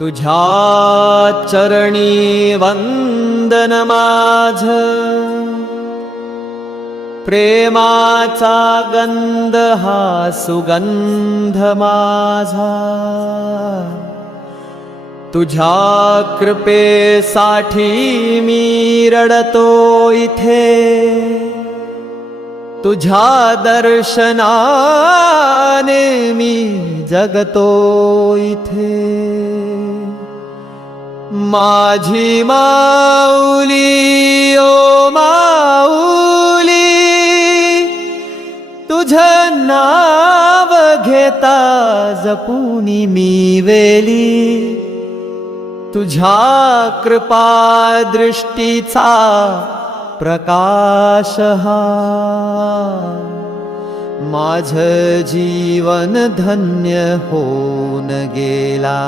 तुझ्या चरणी वंदन माझ, प्रेमाचा गंध हा सुगंध माझा। तुझ्या कृपेसाठी मी रडतो इथे, तुझ्या दर्शनाने मी जगतो इथे। माझी माऊली ओ माऊली, तुझं नाव घेता जपुनी मी वेली। तुझ्या कृपा दृष्टीचा प्रकाश हा, माझं जीवन धन्य होऊन गेला।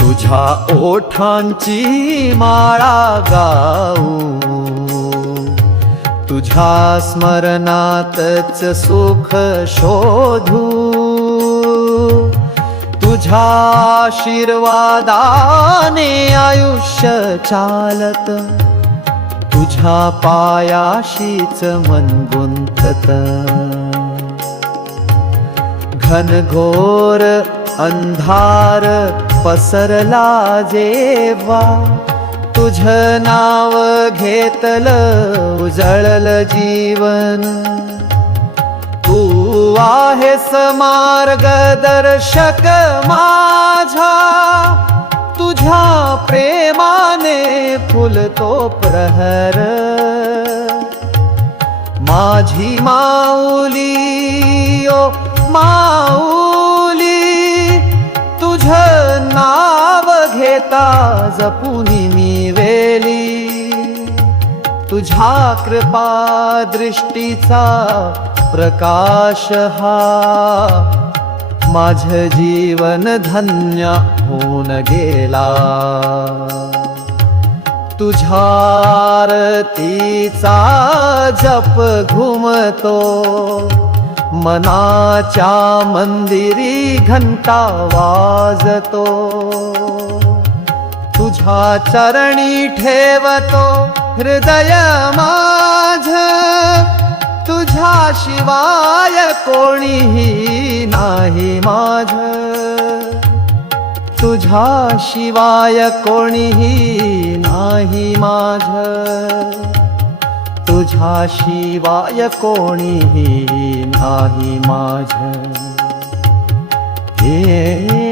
तुझ्या ओठांची माळा गाऊ, तुझ्या स्मरणातच सुख शोधू। तुझ्या आशीर्वादाने आयुष्य चालत, तुझ्या पायाशीच मन गुंतत। घनघोर अंधार पसरला जेव्हा, तुझं नाव घेतलं उजळलं जीवन। तू आहेस मार्गदर्शक माझा, तुझ्या प्रेमाने फुलतो प्रहर। माझी माऊली ओ माऊली, तुझं नाव घेता जपुनी मी वेली। तुझ्या कृपा दृष्टीचा प्रकाश हा, माझं जीवन धन्य होऊन गेला। तुझ्या आरतीचा जप घुमतो, मनाच्या मंदिरी घंटा वाजतो। तुझ्या चरणी ठेवतो हृदय माझ, तुझ्या शिवाय कोणीही नाही माझ। तुझ्या शिवाय कोणीही नाही माझ, तुझ्या शिवाय कोणीही नाही माझ। हे